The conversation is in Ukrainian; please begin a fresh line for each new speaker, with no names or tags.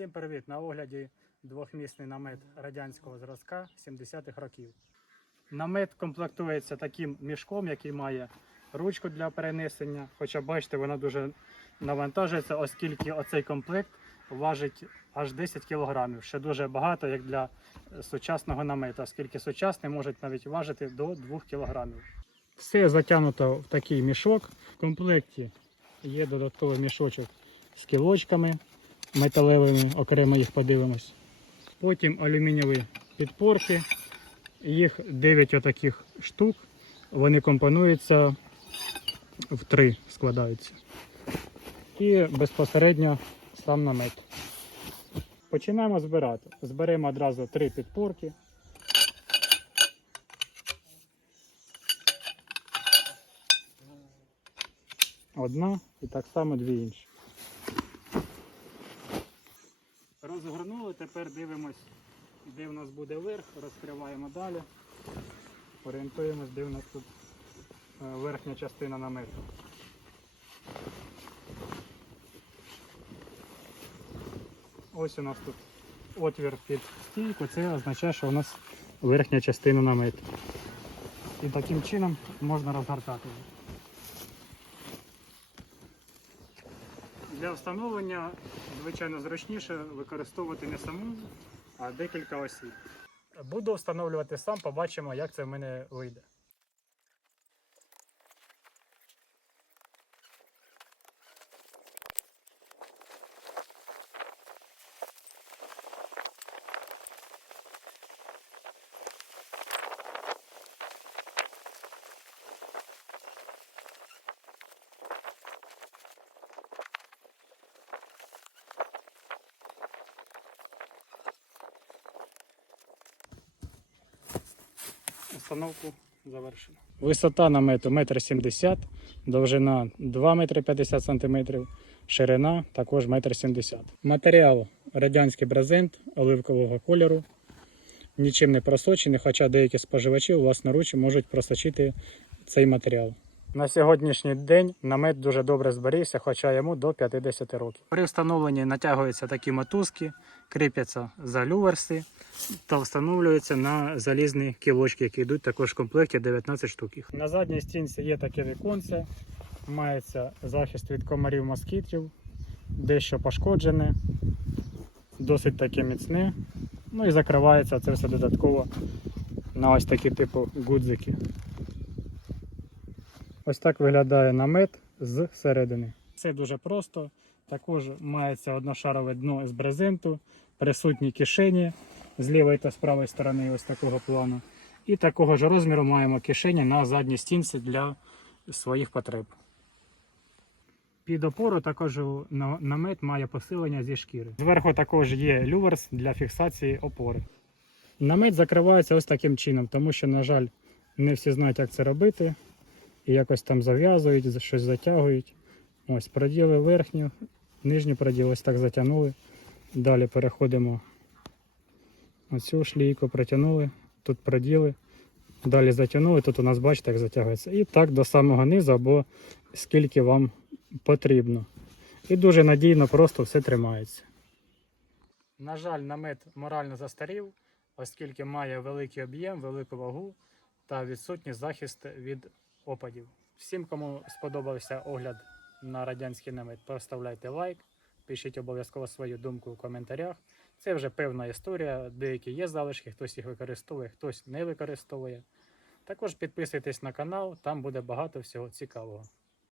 Всім привіт! На огляді двохмісний намет радянського зразка 70-х років. Намет комплектується таким мішком, який має ручку для перенесення. Хоча бачите, вона дуже навантажується, оскільки оцей комплект важить аж 10 кг. Ще дуже багато, як для сучасного намета, оскільки сучасний можуть навіть важити до 2 кг. Все затягнуто в такий мішок. В комплекті є додатковий мішочок з кілочками металевими, окремо їх подивимось. Потім алюмінієві підпорки. Їх 9 отаких штук. Вони компонуються в три складаються. І безпосередньо сам намет. Починаємо збирати. Зберемо одразу три підпорки. Одна і так само дві інші. Розгорнули, тепер дивимось, де в нас буде верх, розкриваємо далі. Орієнтуємось, де в нас тут е, верхня частина намету. Ось у нас тут отвір під стійку, це означає, що у нас верхня частина намету. І таким чином можна розгортати. Для встановлення, звичайно, зручніше використовувати не саму, а декілька осіб. Буду встановлювати сам, побачимо, як це в мене вийде. Установку завершено. Висота намету 1,70 м, довжина 2 метри 50 см, ширина також 1,70 м. Матеріал радянський брезент оливкового кольору. Нічим не просочений, хоча деякі споживачі власноруч можуть просочити цей матеріал. На сьогоднішній день намет дуже добре зберігся, хоча йому до 50 років. При встановленні натягуються такі мотузки, кріпляться за люверси та встановлюються на залізні кілочки, які йдуть також в комплекті 19 штук. На задній стінці є таке віконце, мається захист від комарів москітів, дещо пошкоджене, досить таке міцне. Ну і закривається це все додатково на ось такі типу гудзики. Ось так виглядає намет з середини. Це дуже просто. Також мається одношарове дно з брезенту, присутні кишені з лівої та з правої сторони ось такого плану. І такого ж розміру маємо кишені на задній стінці для своїх потреб. Під опору також намет має посилення зі шкіри. Зверху також є люверс для фіксації опори. Намет закривається ось таким чином, тому що, на жаль, не всі знають, як це робити. І якось там зав'язують, щось затягують. Ось проділи верхню, нижню проділ ось так затягнули. Далі переходимо оцю шлійку, протягнули, тут проділи. Далі затягнули, тут у нас бачите, як затягується. І так до самого низу, або скільки вам потрібно. І дуже надійно просто все тримається. На жаль, намет морально застарів, оскільки має великий об'єм, велику вагу та відсутній захист від опадів. Всім, кому сподобався огляд на радянський намет, поставляйте лайк, пишіть обов'язково свою думку у коментарях. Це вже певна історія. Деякі є залишки, хтось їх використовує, хтось не використовує. Також підписуйтесь на канал, там буде багато всього цікавого.